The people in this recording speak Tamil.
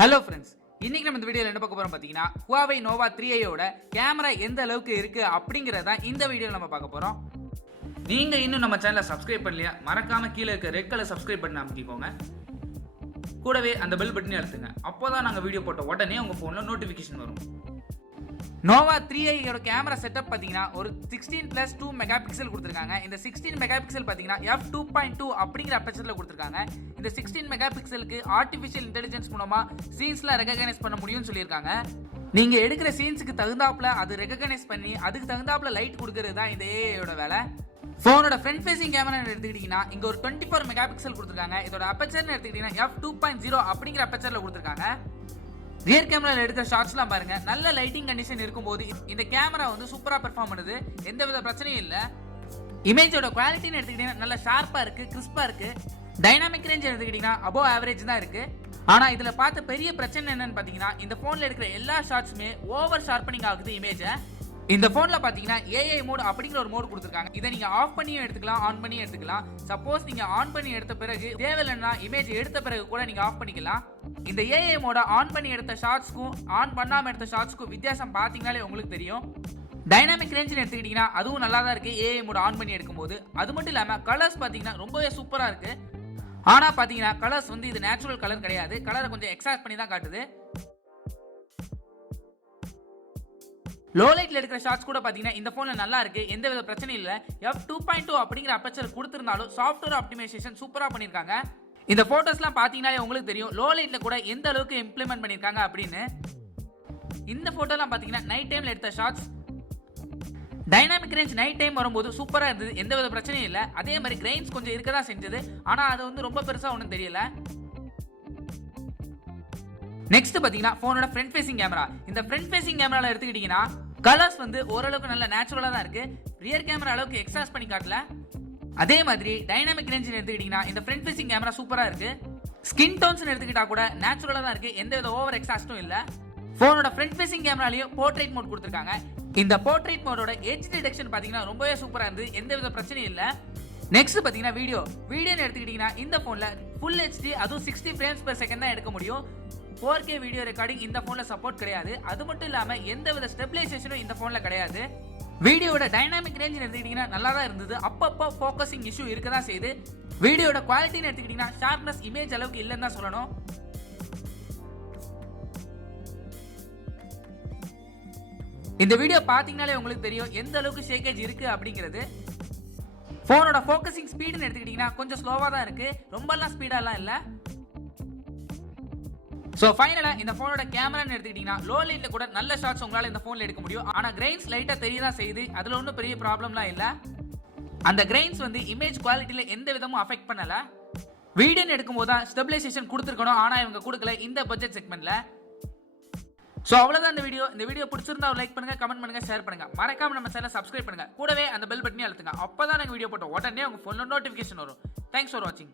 ஹலோ ஃப்ரெண்ட்ஸ், இன்னைக்கு நம்ம இந்த வீடியோவில் என்ன பார்க்க போறோம் பார்த்தீங்கன்னா Huawei Nova 3iயோட கேமரா எந்த அளவுக்கு இருக்கு அப்படிங்கறத இந்த வீடியோவில் நம்ம பார்க்க போறோம். நீங்க இன்னும் நம்ம சேனலை சப்ஸ்கிரைப் பண்ணலையா, மறக்காம கீழே இருக்க ரெட் கலர் சப்ஸ்கிரைப் பட்டன் அமைக்கிக்கோங்க. கூடவே அந்த பெல் பட்டனையும் அழுத்துங்க. அப்போதான் நாங்கள் வீடியோ போட்ட உடனே உங்க போன்ல நோட்டிஃபிகேஷன் வரும். Nova 3i யோட கேமரா செட்டப் பாத்தீங்கன்னா ஒரு 16+2 மெகா பிக்சல் கொடுத்திருக்காங்க. இந்த 16 மெகா பிக்சல் பாத்தீங்கன்னா f2.2 அப்படிங்கிற அப்பேச்சர்ல கொடுத்திருக்காங்க. இந்த 16 மெகா பிக்சலுக்கு ஆர்டிஃபிஷியல் இன்டெலிஜென்ஸ் மூலமா சீன்ஸ்ல ரெகக்னைஸ் பண்ண முடியும்னு சொல்லியிருக்காங்க. நீங்க எடுக்கிற சீன்ஸுக்கு தகுந்தாப்புல அது ரெகக்னைஸ் பண்ணி அதுக்கு தகுந்தாப்புல லைட் கொடுக்கறது தான் இந்த ஏஐயோட வேலை. போனோட ஃப்ரண்ட் ஃபேசிங் கேமரா எடுத்துக்கிட்டீங்கன்னா இங்க ஒரு 24 மெகா பிக்சல் கொடுத்திருக்காங்க. இதோட அப்பேச்சர்னு எடுத்துக்கிட்டீங்கன்னா f2.0 அப்படிங்கிற அப்பேச்சர்ல கொடுத்திருக்காங்க. ரியர் கேமரால எடுக்கிற ஷாட்ஸ்லாம் பாருங்க, நல்ல லைட்டிங் கண்டிஷன் இருக்கும்போது இந்த கேமரா வந்து சூப்பரா பெர்ஃபார்ம் பண்ணுது, எந்தவித பிரச்சனையும் இல்ல. இமேஜோட குவாலிட்டின்னு எடுத்துக்கிட்டீங்கன்னா நல்ல ஷார்ப்பா இருக்கு, கிறிஸ்பா இருக்கு. டைனாமிக் ரேஞ்ச் எடுத்துக்கிட்டீங்கன்னா அபோவ் ஆவரேஜ் தான் இருக்கு. ஆனா இதுல பார்த்த பெரிய பிரச்சனை என்னன்னு பாத்தீங்கன்னா இந்த போன்ல எடுக்கிற எல்லா ஷாட்ஸுமே ஓவர் ஷார்ப்பனிங் ஆகுது இமேஜ. இந்த போன்ல பாத்தீங்கன்னா ஏஐ மோட் அப்படிங்கிற ஒரு மோட் கொடுத்திருக்காங்க. இதை நீங்க ஆஃப் பண்ணியும் எடுத்துக்கலாம், ஆன் பண்ணியும் எடுத்துக்கலாம். சப்போஸ் நீங்க ஆன் பண்ணி எடுத்த பிறகு தேவையில்லைன்னா இமேஜ் எடுத்த பிறகு கூட நீங்க ஆஃப் பண்ணிக்கலாம். இந்த ஏஐ மோட ஆன் பண்ணி எடுத்த ஷாட்ஸ்க்கும் ஆன் பண்ணாம எடுத்த ஷாட்ஸ்க்கும் வித்தியாசம் பாத்தீங்கன்னாலே உங்களுக்கு தெரியும். டைனாமிக் ரேஞ்ச் எடுத்துக்கிட்டீங்கன்னா அதுவும் நல்லா தான் இருக்கு ஏஐ மோட ஆன் பண்ணி எடுக்கும்போது. அது மட்டும் இல்லாம கலர்ஸ் பாத்தீங்கன்னா ரொம்பவே சூப்பரா இருக்கு. ஆனா பாத்தீங்கன்னா கலர்ஸ் வந்து இது நேச்சுரல் கலர் கிடையாது, கலரை கொஞ்சம் எக்ஸாக்ட் பண்ணி தான் காட்டுது. லோ லைட்ல எடுக்கிற ஷாட்ஸ் கூட பாத்தீங்கன்னா இந்த போன்ல நல்லா இருக்கு, எந்தவித பிரச்சனையும் இல்ல. f2.2 அப்படிங்கிற அப்பேச்சர் கொடுத்திருந்தாலும் சாஃப்ட்வேர் ஆப்டிமைசேஷன் சூப்பரா பண்ணிருக்காங்க. இந்த போட்டோஸ்லாம் பாத்தீங்கன்னாலே உங்களுக்கு தெரியும் லோ லைட்ல கூட எந்த அளவுக்கு இம்ப்ளிமெண்ட் பண்ணிருக்காங்க அப்படின்னு. இந்த போட்டோலாம் பாத்தீங்கன்னா நைட் டைம்ல எடுத்த shots. Dynamic range night time வரும்போது சூப்பரா இருந்தது, எந்தவித பிரச்சனையும் இல்ல. அதே மாதிரி கிரெயின்ஸ் கொஞ்சம் இருக்கதான் செஞ்சது, ஆனா அது வந்து ரொம்ப பெருசா ஒன்றும் தெரியல. நெக்ஸ்ட் பாத்தீங்கன்னா போனோட ஃப்ரண்ட் ஃபேசிங் கேமரா. இந்த ஃப்ரண்ட் ஃபேசிங் கேமரால எடுத்துக்கிட்டீங்கன்னா கலர்ஸ் வந்து ஓரளவுக்கு நல்ல நேச்சுரலா தான் இருக்கு, ரியர் கேமரா அளவுக்கு எக்ஸாஸ்ட் பண்ணி காட்டல. அதே மாதிரி டைனாமிக் ரேஞ்ச் எடுத்துக்கிட்டீங்கன்னா இந்த ஃப்ரண்ட் ஃபேசிங் கேமரா சூப்பரா இருக்கு. ஸ்கின் டோன்ஸ் எடுத்துக்கிட்டா கூட நேச்சுரலா தான் இருக்கு, எந்தவித ஓவர் எக்ஸாஸ்டும் இல்ல. போனோட ஃப்ரண்ட் ஃபேசிங் கேமராலயும் போர்ட்ரைட் மோட் கொடுத்திருக்காங்க. இந்த போர்ட்ரைட் மோடோட எட்ஜ் டிடெக்ஷன் பாத்தீங்கன்னா ரொம்பவே சூப்பரா இருந்து, எந்தவித பிரச்சனையும் இல்ல. நெக்ஸ்ட் பாத்தீங்கன்னா வீடியோன்னு எடுத்துக்கிட்டீங்கன்னா இந்த போன்ல ஃபுல் HD அதுவும் 60 frames per second தான் எடுக்க முடியும். 4K வீடியோ ரெக்கார்டிங் இந்த போன்ல சப்போர்ட் கிடையாது. அது மட்டும் இல்லாம எந்தவித ஸ்டெபிலைசேஷனும் இந்த போன்ல கிடையாது. வீடியோட டைனாமிக் ரேஞ்ச் எடுத்துக்கிட்டீங்கன்னா நல்லா தான் இருந்தது, அப்பப்போ ஃபோக்கஸிங் இஷ்யூ இருக்க தான் செய்யுது. வீடியோட குவாலிட்டின்னு எடுத்துக்கிட்டீங்கன்னா ஷார்ப்னஸ் இமேஜ் அளவுக்கு இல்லைன்னு தான் சொல்லணும். இந்த வீடியோ பாத்தீங்கன்னாலே உங்களுக்கு தெரியும் எந்த அளவுக்கு ஷேக்கேஜ் இருக்கு அப்படிங்கிறது. போனோட ஃபோக்கஸிங் ஸ்பீடுன்னு எடுத்துக்கிட்டீங்கன்னா கொஞ்சம் ஸ்லோவா தான் இருக்கு, ரொம்பலாம் ஸ்பீடாலாம் இல்ல. சோ ஃபைனலா இந்த போனோட கேமரான்னு எடுத்துக்கிட்டீங்கன்னா லோ லைட்ல கூட நல்ல ஷாட்ஸ் உங்களால இந்த போன்ல எடுக்க முடியும். ஆனா கிரெயின்ஸ் லைட்டா தெரியதான் செய்யுது, அதுல ஒன்றும் பெரிய ப்ராப்ளம்லாம் இல்ல. அந்த கிரெயின்ஸ் வந்து இமேஜ் குவாலிட்டியில எந்த விதமும் அஃபெக்ட் பண்ணல. வீடியோன்னு எடுக்கும்போது தான் ஸ்டெபிலைசேஷன் கொடுத்துருக்கணும், ஆனா இவங்க கொடுக்கல இந்த பட்ஜெட் செக்மெண்ட்ல. சோ அவ்வளவுதான் இந்த வீடியோ பிடிச்சிருந்தா லைக் பண்ணுங்க, கமெண்ட் பண்ணுங்க, ஷேர் பண்ணுங்க. மறக்காம நம்ம சேனலை சப்ஸ்கிரைப் பண்ணுங்க. கூடவே அந்த பெல் பட்டனையும் அழுத்துங்க. அப்பதான் நாங்க வீடியோ போட்டோம் உடனே உங்க போன்ல நோட்டிபிகேஷன் வரும். தேங்க்ஸ் ஃபார் வாட்சிங்.